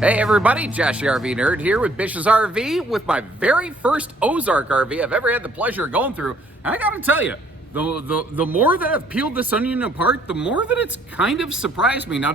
Hey everybody, Josh the RV Nerd here with Bish's RV with my very first Ozark RV I've ever had the pleasure of going through. And I gotta tell you, the more that I've peeled this onion apart, the more that it's kind of surprised me. Now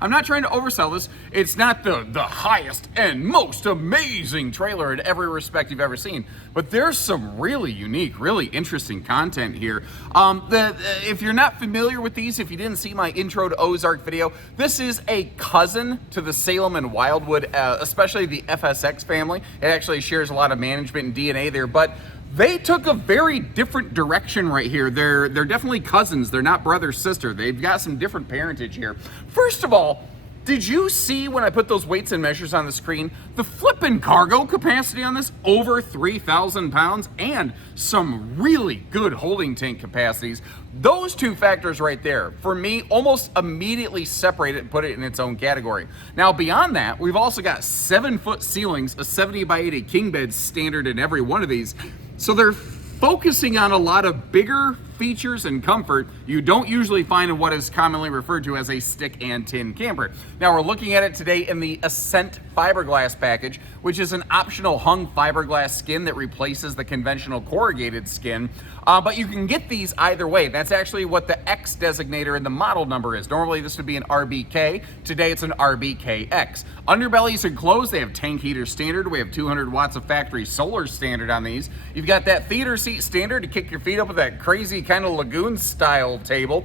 I'm not trying to oversell this. It's not the highest and most amazing trailer in every respect you've ever seen. But there's some really unique, really interesting content here. If you're not familiar with these, if you didn't see my intro to Ozark video, this is a cousin to the Salem and Wildwood, especially the FSX family. It actually shares a lot of management and DNA there, but they took a very different direction right here. They're definitely cousins. They're not brother sister. They've got some different parentage here. First of all, did you see when I put those weights and measures on the screen, the flipping cargo capacity on this over 3,000 pounds and some really good holding tank capacities? Those two factors right there, for me, almost immediately separate it and put it in its own category. Now, beyond that, we've also got 7-foot ceilings, a 70 by 80 king bed standard in every one of these. So they're focusing on a lot of bigger features and comfort you don't usually find in what is commonly referred to as a stick and tin camper. Now we're looking at it today in the Ascent fiberglass package, which is an optional hung fiberglass skin that replaces the conventional corrugated skin. But you can get these either way. That's actually what the X designator in the model number is. Normally this would be an RBK. Today it's an RBKX. Underbellies are closed. They have tank heater standard. We have 200 watts of factory solar standard on these. You've got that theater seat standard to kick your feet up with that crazy kind of lagoon style table.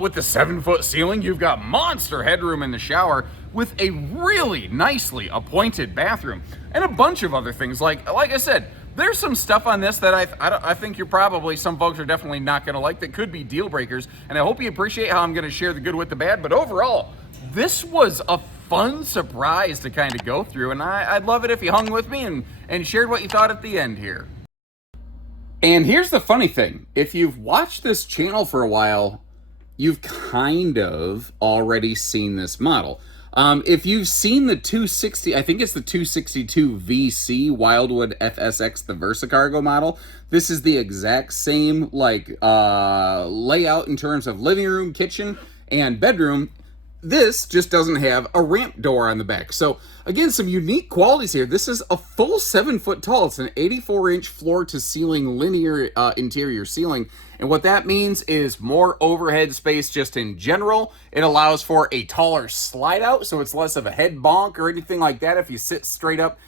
With the 7-foot ceiling, you've got monster headroom in the shower with a really nicely appointed bathroom and a bunch of other things. Like I said, there's some stuff on this that I think some folks are definitely not going to like that could be deal breakers. And I hope you appreciate how I'm going to share the good with the bad. But overall, this was a fun surprise to kind of go through. And I'd love it if you hung with me and shared what you thought at the end here. And here's the funny thing. If you've watched this channel for a while, you've kind of already seen this model. If you've seen the 260, I think it's the 262 VC Wildwood FSX, the VersaCargo model. This is the exact same layout in terms of living room, kitchen, and bedroom. This just doesn't have a ramp door on the back. So again, some unique qualities here. This is a full 7-foot tall. It's an 84-inch floor to ceiling linear interior ceiling. And what that means is more overhead space just in general. It allows for a taller slide out, so it's less of a head bonk or anything like that if you sit straight up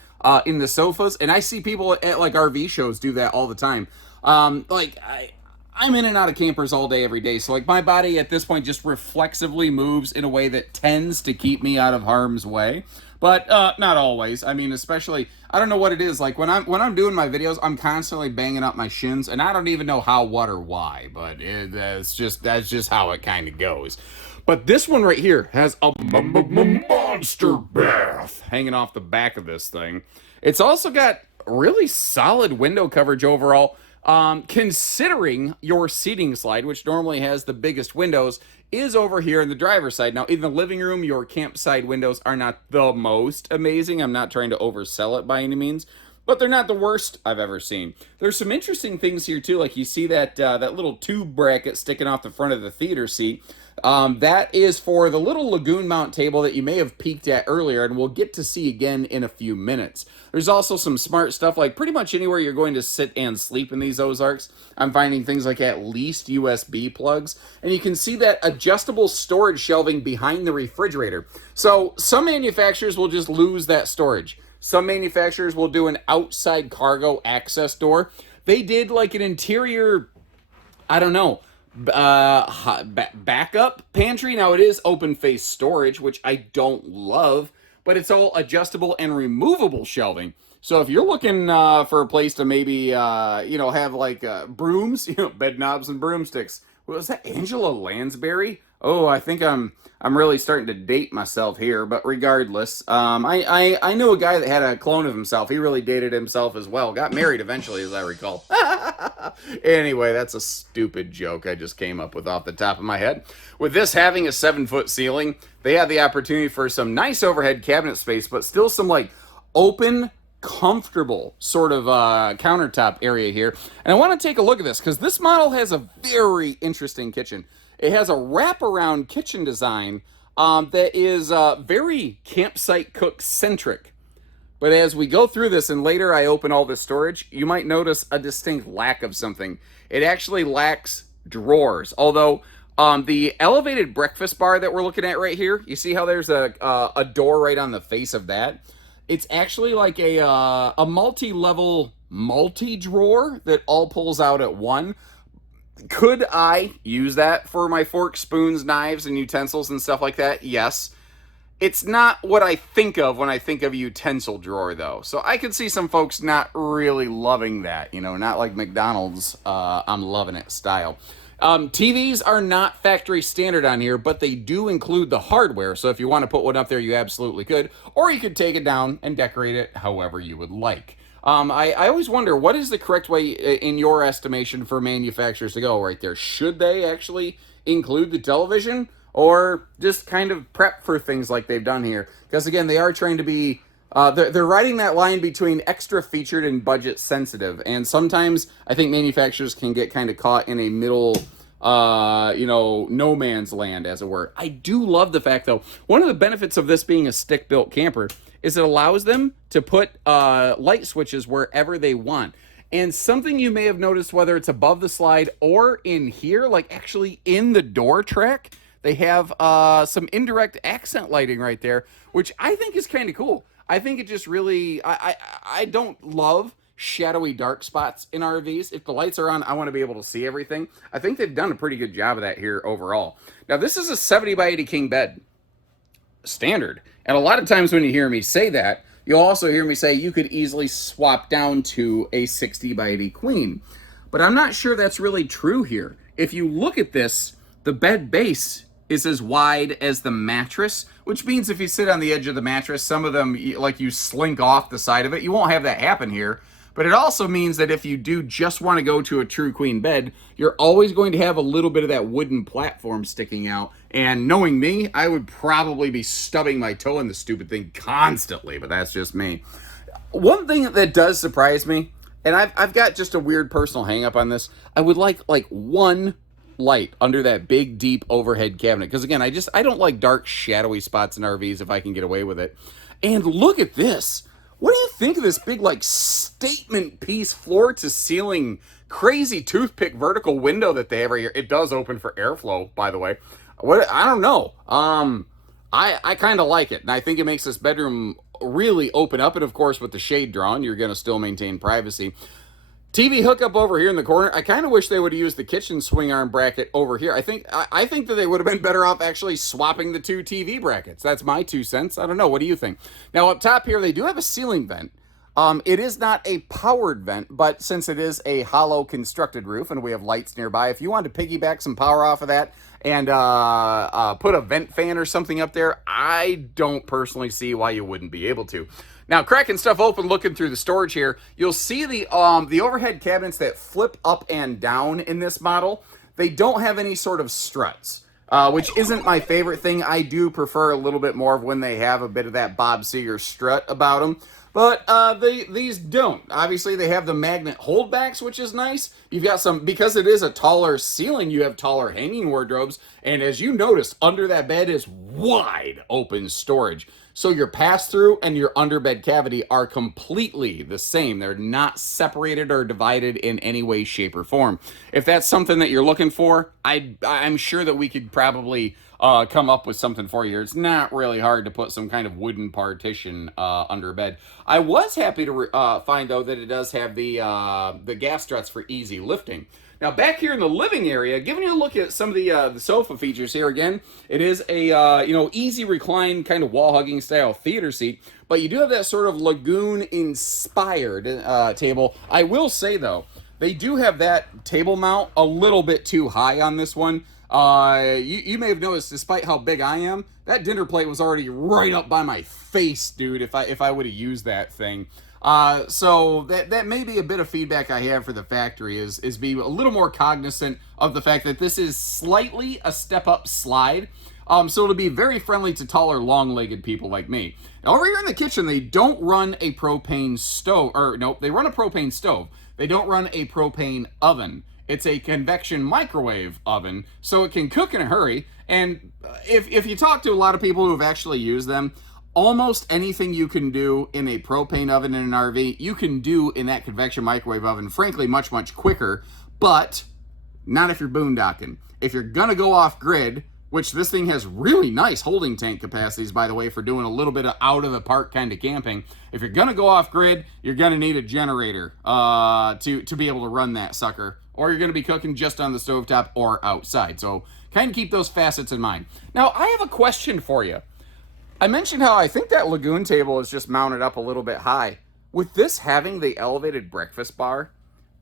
in the sofas. And I see people at like RV shows do that all the time. I'm in and out of campers all day, every day. So like my body at this point just reflexively moves in a way that tends to keep me out of harm's way. But not always. I mean, especially, I don't know what it is. Like when I'm doing my videos, I'm constantly banging up my shins, and I don't even know how, what, or why. But that's just how it kind of goes. But this one right here has a monster bath hanging off the back of this thing. It's also got really solid window coverage overall. Considering your seating slide, which normally has the biggest windows, is over here in the driver's side. Now, in the living room, your campside windows are not the most amazing. I'm not trying to oversell it by any means, but they're not the worst I've ever seen. There's some interesting things here, too. Like you see that little tube bracket sticking off the front of the theater seat. That is for the little lagoon mount table that you may have peeked at earlier, and we'll get to see again in a few minutes. There's also some smart stuff, like pretty much anywhere you're going to sit and sleep in these Ozarks, I'm finding things like at least USB plugs, and you can see that adjustable storage shelving behind the refrigerator. So some manufacturers will just lose that storage. Some manufacturers will do an outside cargo access door. They did like an interior, I don't know, backup pantry. Now it is open face storage, which I don't love, but it's all adjustable and removable shelving. So if you're looking for a place to maybe have like brooms, bed knobs and broomsticks. Was that Angela Lansbury? Oh, I think I'm really starting to date myself here, but regardless, I know a guy that had a clone of himself. He really dated himself as well. Got married eventually, as I recall. Anyway, that's a stupid joke I just came up with off the top of my head. With this having a 7-foot ceiling, they have the opportunity for some nice overhead cabinet space, but still some like open, comfortable sort of countertop area here. And I want to take a look at this because this model has a very interesting kitchen. It has a wraparound kitchen design that is very campsite cook centric. But as we go through this and later I open all this storage, you might notice a distinct lack of something. It actually lacks drawers. Although the elevated breakfast bar that we're looking at right here, you see how there's a door right on the face of that? It's actually like a multi-level multi-drawer that all pulls out at one. Could I use that for my forks, spoons, knives, and utensils and stuff like that? Yes. It's not what I think of when I think of utensil drawer, though. So I could see some folks not really loving that, not like McDonald's, I'm loving it style. TVs are not factory standard on here, but they do include the hardware. So if you want to put one up there, you absolutely could. Or you could take it down and decorate it however you would like. I always wonder, what is the correct way, in your estimation, for manufacturers to go right there? Should they actually include the television? Or just kind of prep for things like they've done here? Because again, they are trying to be, they're riding that line between extra featured and budget sensitive. And sometimes I think manufacturers can get kind of caught in a middle, no man's land, as it were. I do love the fact, though, one of the benefits of this being a stick-built camper is it allows them to put light switches wherever they want. And something you may have noticed, whether it's above the slide or in here, like actually in the door track, they have some indirect accent lighting right there, which I think is kind of cool. I think it just really, I don't love shadowy dark spots in RVs. If the lights are on, I want to be able to see everything. I think they've done a pretty good job of that here overall. Now, this is a 70 by 80 king bed, standard. And a lot of times when you hear me say that, you'll also hear me say you could easily swap down to a 60 by 80 queen. But I'm not sure that's really true here. If you look at this, the bed base is as wide as the mattress, which means if you sit on the edge of the mattress, some of them, like you slink off the side of it. You won't have that happen here. But it also means that if you do just want to go to a true queen bed, you're always going to have a little bit of that wooden platform sticking out. And knowing me, I would probably be stubbing my toe in the stupid thing constantly, but that's just me. One thing that does surprise me, and I've got just a weird personal hang up on this, I would like one light under that big deep overhead cabinet, because again, I don't like dark shadowy spots in RVs if I can get away with it. And look at this. What do you think of this big statement piece floor to ceiling crazy toothpick vertical window that they have right here? It does open for airflow, by the way. I don't know. I kind of like it, and I think it makes this bedroom really open up. And of course, with the shade drawn, you're going to still maintain privacy. TV hookup over here in the corner. I kind of wish they would have used the kitchen swing arm bracket over here. I think that they would have been better off actually swapping the two TV brackets. That's my 2 cents. I don't know. What do you think? Now, up top here, they do have a ceiling vent. It is not a powered vent, but since it is a hollow constructed roof and we have lights nearby, if you wanted to piggyback some power off of that and put a vent fan or something up there, I don't personally see why you wouldn't be able to. Now, cracking stuff open, looking through the storage here, you'll see the overhead cabinets that flip up and down in this model. They don't have any sort of struts, which isn't my favorite thing. I do prefer a little bit more of when they have a bit of that Bob Seger strut about them. But these don't. Obviously, they have the magnet holdbacks, which is nice. You've got some, because it is a taller ceiling, you have taller hanging wardrobes. And as you notice, under that bed is wide open storage. So your pass-through and your underbed cavity are completely the same. They're not separated or divided in any way, shape, or form. If that's something that you're looking for, I'm sure that we could probably come up with something for you. It's not really hard to put some kind of wooden partition under bed. I was happy to find, though, that it does have the gas struts for easy lifting. Now, back here in the living area, giving you a look at some of the sofa features here again, it is a easy recline kind of wall-hugging style theater seat, but you do have that sort of lagoon-inspired table. I will say, though, they do have that table mount a little bit too high on this one. You may have noticed, despite how big I am, that dinner plate was already right up by my face, dude, if I would have used that thing. So that may be a bit of feedback I have for the factory is be a little more cognizant of the fact that this is slightly a step-up slide. So it'll be very friendly to taller, long-legged people like me. Now, over here in the kitchen, they don't run a propane stove, or nope, they run a propane stove. They don't run a propane oven. It's a convection microwave oven, so it can cook in a hurry. And if you talk to a lot of people who have actually used them, almost anything you can do in a propane oven in an RV, you can do in that convection microwave oven, frankly, much, much quicker, but not if you're boondocking. If you're gonna go off grid, which this thing has really nice holding tank capacities, by the way, for doing a little bit of out of the park kind of camping. If you're gonna go off grid, you're gonna need a generator to be able to run that sucker, or you're gonna be cooking just on the stovetop or outside. So kind of keep those facets in mind. Now, I have a question for you. I mentioned how I think that lagoon table is just mounted up a little bit high. With this having the elevated breakfast bar,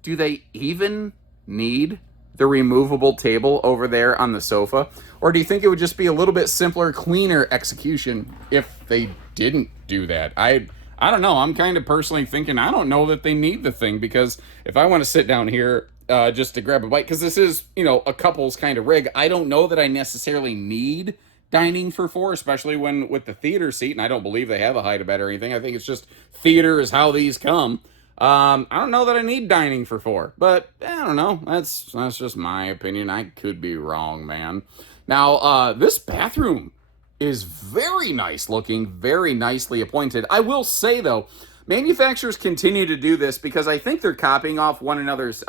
do they even need the removable table over there on the sofa? Or do you think it would just be a little bit simpler, cleaner execution if they didn't do that? I don't know. I'm kind of personally thinking I don't know that they need the thing, because if I want to sit down here just to grab a bite, because this is, a couple's kind of rig, I don't know that I necessarily need dining for four, especially when with the theater seat, and I don't believe they have a hide a bed or anything. I think it's just theater is how these come. I don't know that I need dining for four, but I don't know. That's just my opinion. I could be wrong, man. Now, this bathroom is very nice looking, very nicely appointed. I will say, though, manufacturers continue to do this because I think they're copying off one another's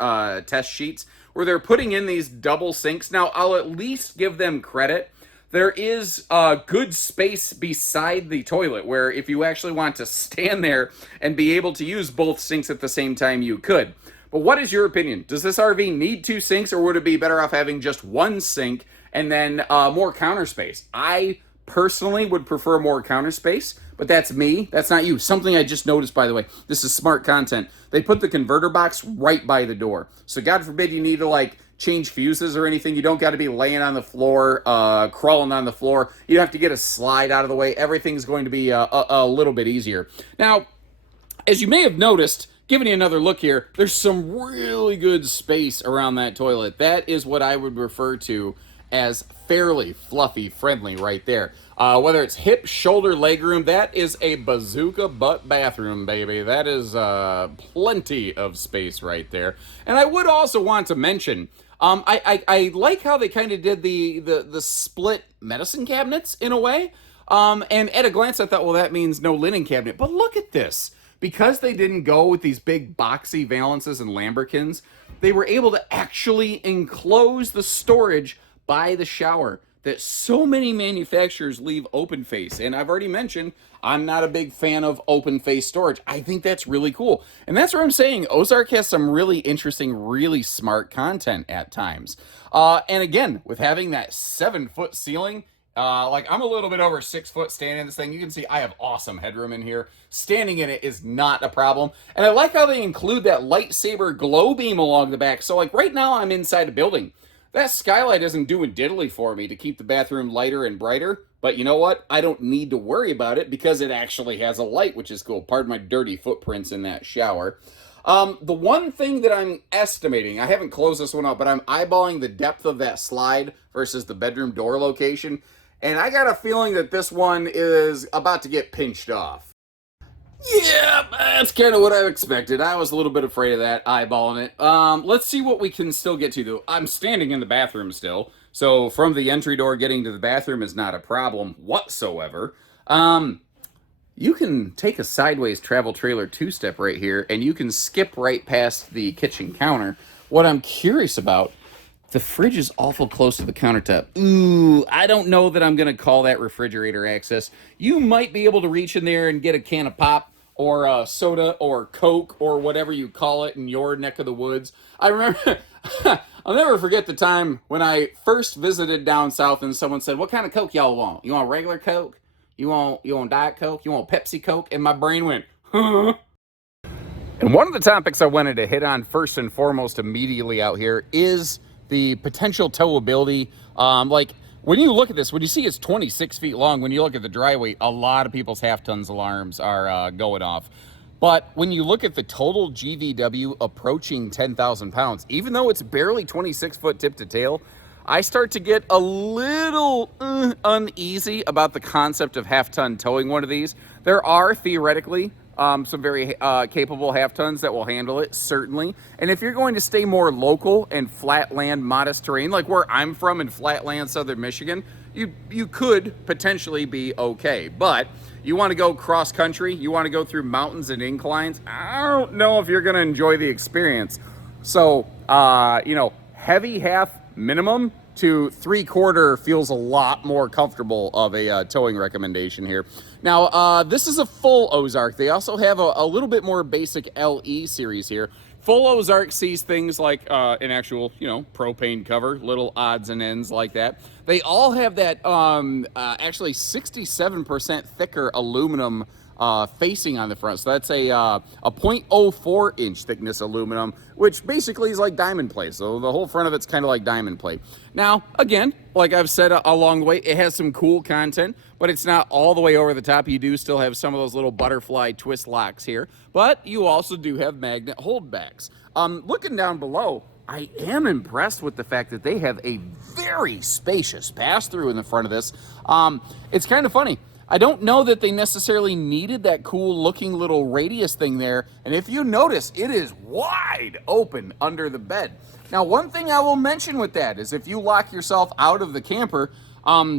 test sheets where they're putting in these double sinks. Now, I'll at least give them credit. There is good space beside the toilet where if you actually want to stand there and be able to use both sinks at the same time, you could. But what is your opinion? Does this RV need two sinks, or would it be better off having just one sink and then more counter space? I personally would prefer more counter space, but that's me. That's not you. Something I just noticed, by the way. This is smart content. They put the converter box right by the door. So God forbid you need to change fuses or anything. You don't got to be laying on the floor, crawling on the floor. You have to get a slide out of the way. Everything's going to be a little bit easier. Now, as you may have noticed, giving you another look here, there's some really good space around that toilet. That is what I would refer to as fairly fluffy friendly right there. Whether it's hip, shoulder, leg room, that is a bazooka butt bathroom, baby. That is plenty of space right there. And I would also want to mention, I like how they kind of did the split medicine cabinets in a way. And at a glance, I thought, well, that means no linen cabinet. But look at this. Because they didn't go with these big boxy valances and lambrequins, they were able to actually enclose the storage by the shower that so many manufacturers leave open face. And I've already mentioned, I'm not a big fan of open face storage. I think that's really cool. And that's what I'm saying. Ozark has some really interesting, really smart content at times. And again, with having that 7-foot ceiling, I'm a little bit over 6 foot standing in this thing. You can see I have awesome headroom in here. Standing in it is not a problem. And I like how they include that lightsaber glow beam along the back. So right now I'm inside a building. That skylight isn't doing diddly for me to keep the bathroom lighter and brighter. But you know what? I don't need to worry about it because it actually has a light, which is cool. Pardon my dirty footprints in that shower. The one thing that I'm estimating, I haven't closed this one up, but I'm eyeballing the depth of that slide versus the bedroom door location. And I got a feeling that this one is about to get pinched off. Yeah, that's kind of what I expected. I was a little bit afraid of that, eyeballing it. Let's see what we can still get to, though. I'm standing in the bathroom still, so from the entry door getting to the bathroom is not a problem whatsoever. You can take a sideways travel trailer two-step right here, and you can skip right past the kitchen counter. What I'm curious about, the fridge is awful close to the countertop. Ooh, I don't know that I'm going to call that refrigerator access. You might be able to reach in there and get a can of pop or soda or Coke or whatever you call it in your neck of the woods. I remember, I'll never forget the time when I first visited down south and someone said, what kind of Coke y'all want? You want regular Coke? You want Diet Coke? You want Pepsi Coke? And my brain went, huh? And one of the topics I wanted to hit on first and foremost immediately out here is the potential towability. When you look at this, when you see it's 26 feet long, when you look at the dry weight, a lot of people's half tons alarms are going off. But when you look at the total GVW approaching 10,000 pounds, even though it's barely 26 foot tip to tail, I start to get a little uneasy about the concept of half ton towing one of these. There are theoretically some very capable half tons that will handle it, certainly. And if you're going to stay more local and flatland, modest terrain, like where I'm from in flatland, southern Michigan, you could potentially be okay. But you want to go cross country, you want to go through mountains and inclines, I don't know if you're going to enjoy the experience. So, heavy half minimum to 3/4 feels a lot more comfortable of a towing recommendation here. Now, this is a full Ozark. They also have a little bit more basic LE series here. Full Ozark sees things like an actual, propane cover, little odds and ends like that. They all have that actually 67% thicker aluminum facing on the front. So that's a 0.04 inch thickness aluminum, which basically is like diamond plate. So the whole front of it's kind of like diamond plate. Now, again, like I've said along the way, it has some cool content, but it's not all the way over the top. You do still have some of those little butterfly twist locks here, but you also do have magnet holdbacks. Looking down below, I am impressed with the fact that they have a very spacious pass-through in the front of this. It's kind of funny. I don't know that they necessarily needed that cool looking little radius thing there. And if you notice, it is wide open under the bed. Now, one thing I will mention with that is if you lock yourself out of the camper,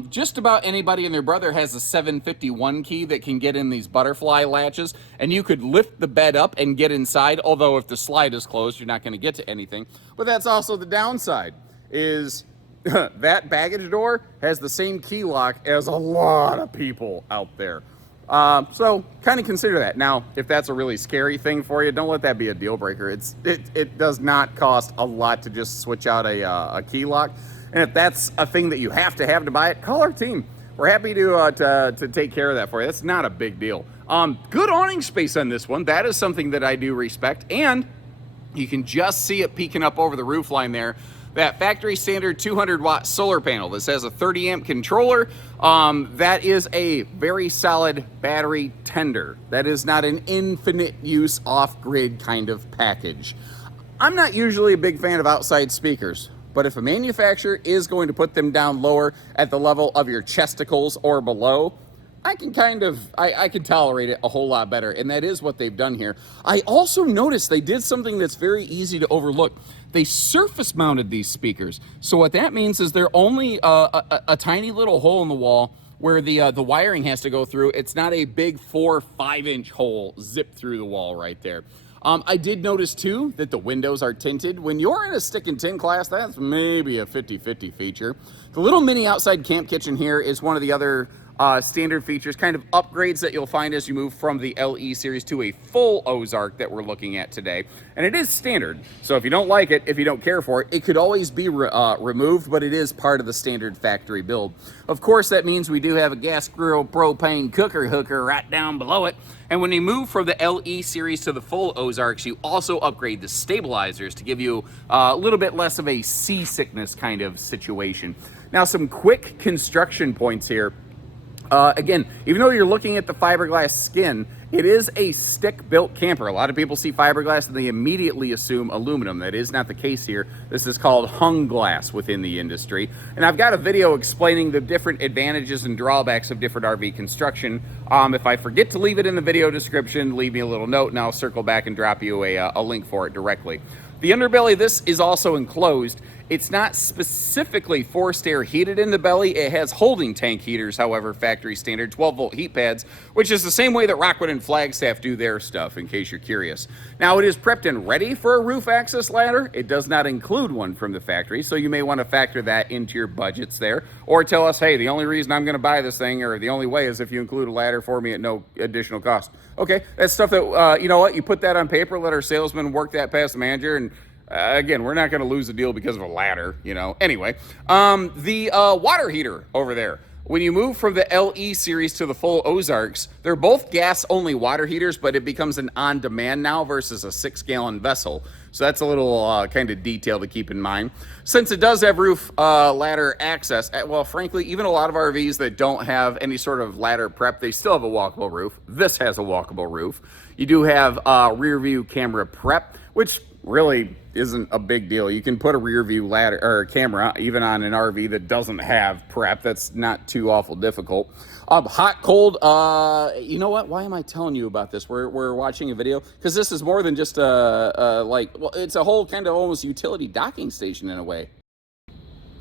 just about anybody and their brother has a 751 key that can get in these butterfly latches, and you could lift the bed up and get inside. Although if the slide is closed, you're not going to get to anything. But that's also the downside is that baggage door has the same key lock as a lot of people out there. So kind of consider that. Now, if that's a really scary thing for you, don't let that be a deal breaker. It does not cost a lot to just switch out a key lock. And if that's a thing that you have to buy it, call our team. We're happy to take care of that for you. That's not a big deal. Good awning space on this one. That is something that I do respect. And you can just see it peeking up over the roof line there. That factory standard 200 watt solar panel. This has a 30 amp controller. That is a very solid battery tender. That is not an infinite use off-grid kind of package. I'm not usually a big fan of outside speakers, but if a manufacturer is going to put them down lower at the level of your chesticles or below, I can tolerate it a whole lot better, and that is what they've done here. I also noticed they did something that's very easy to overlook. They surface mounted these speakers. So what that means is they're only a tiny little hole in the wall where the wiring has to go through. It's not a big 4 or 5 inch hole zipped through the wall right there. I did notice too that the windows are tinted. When you're in a stick and tin class, that's maybe a 50-50 feature. The little mini outside camp kitchen here is one of the other standard features, kind of upgrades that you'll find as you move from the LE series to a full Ozark that we're looking at today. And it is standard, so if you don't like it, if you don't care for it, it could always be removed, but it is part of the standard factory build. Of course, that means we do have a gas grill propane cooker hooker right down below it. And when you move from the LE series to the full Ozarks, you also upgrade the stabilizers to give you a little bit less of a seasickness kind of situation. Now, some quick construction points here. Again, even though you're looking at the fiberglass skin, it is a stick-built camper. A lot of people see fiberglass and they immediately assume aluminum. That is not the case here. This is called hung glass within the industry. And I've got a video explaining the different advantages and drawbacks of different RV construction. If I forget to leave it in the video description, leave me a little note and I'll circle back and drop you a link for it directly. The underbelly, this is also enclosed. It's not specifically forced air heated in the belly. It has holding tank heaters, however, factory standard 12-volt heat pads, which is the same way that Rockwood and Flagstaff do their stuff, in case you're curious. Now, it is prepped and ready for a roof access ladder. It does not include one from the factory, so you may want to factor that into your budgets there, or tell us, hey, the only reason I'm going to buy this thing, or the only way, is if you include a ladder for me at no additional cost. Okay, that's stuff that, you know what, you put that on paper, let our salesman work that past the manager, and again, we're not going to lose a deal because of a ladder, you know. Anyway, the water heater over there. When you move from the LE series to the full Ozarks, they're both gas-only water heaters, but it becomes an on-demand now versus a 6-gallon vessel. So that's a little kind of detail to keep in mind. Since it does have roof ladder access, well, frankly, even a lot of RVs that don't have any sort of ladder prep, they still have a walkable roof. This has a walkable roof. You do have rear view camera prep, which really isn't a big deal. You can put a rear view ladder or camera even on an RV that doesn't have prep. That's not too awful difficult. Hot, cold, you know what? Why am I telling you about this? We're watching a video because this is more than just well, it's a whole kind of almost utility docking station in a way.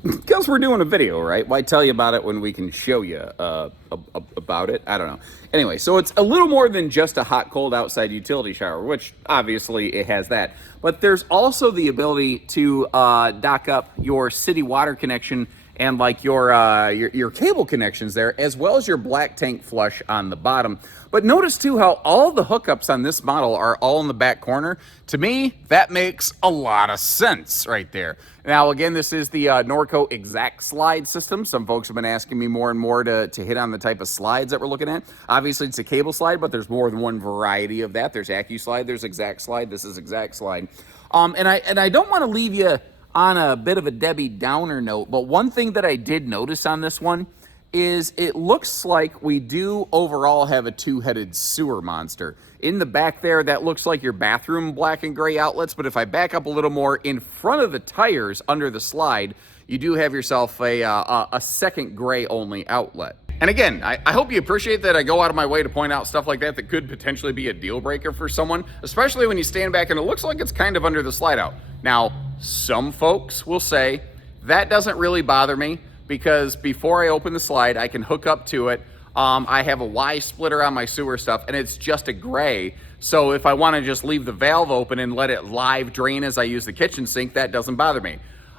Because we're doing a video, right? Why tell you about it when we can show you about it? I don't know. Anyway, so it's a little more than just a hot, cold outside utility shower, which obviously it has that. But there's also the ability to dock up your city water connection and like your cable connections there, as well as your black tank flush on the bottom. But notice too how all the hookups on this model are all in the back corner. To me, that makes a lot of sense right there. Now, again, this is the Norco Exact Slide system. Some folks have been asking me more and more to hit on the type of slides that we're looking at. Obviously, it's a cable slide, but there's more than one variety of that. There's AccuSlide, there's Exact Slide, this is Exact Slide. And I don't want to leave you on a bit of a Debbie Downer note, but one thing that I did notice on this one is it looks like we do overall have a two-headed sewer monster. In the back there, that looks like your bathroom black and gray outlets, but if I back up a little more, in front of the tires under the slide, you do have yourself a second gray only outlet. And again, I hope you appreciate that I go out of my way to point out stuff like that that could potentially be a deal breaker for someone, especially when you stand back and it looks like it's kind of under the slide out. Now, some folks will say that doesn't really bother me because before I open the slide, I can hook up to it. I have a Y splitter on my sewer stuff and it's just a gray. So if I want to just leave the valve open and let it live drain as I use the kitchen sink, that doesn't bother me.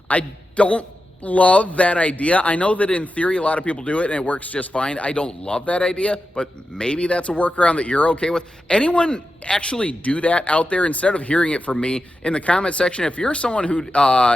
I don't love that idea. I know that in theory a lot of people do it and it works just fine. I don't love that idea, but maybe that's a workaround that you're okay with. Anyone actually do that out there instead of hearing it from me in the comment section? If you're someone who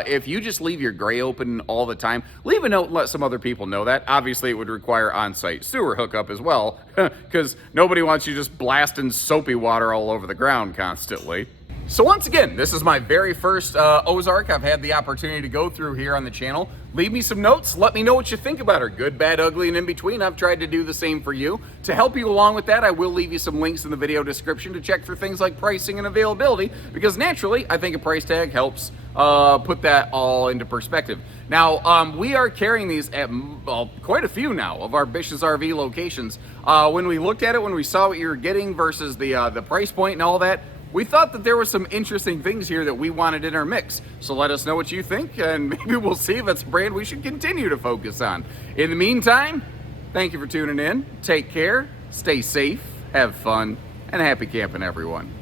if you just leave your gray open all the time, leave a note and let some other people know that. Obviously it would require on-site sewer hookup as well because nobody wants you just blasting soapy water all over the ground constantly. So once again, this is my very first Ozark I've had the opportunity to go through here on the channel. Leave me some notes. Let me know what you think about her. Good, bad, ugly, and in between. I've tried to do the same for you. To help you along with that, I will leave you some links in the video description to check for things like pricing and availability, because naturally, I think a price tag helps put that all into perspective. Now, we are carrying these at quite a few now of our Bish's RV locations. When we looked at it, when we saw what you were getting versus the price point and all that, we thought that there were some interesting things here that we wanted in our mix. So let us know what you think, and maybe we'll see if it's a brand we should continue to focus on. In the meantime, thank you for tuning in. Take care, stay safe, have fun, and happy camping, everyone.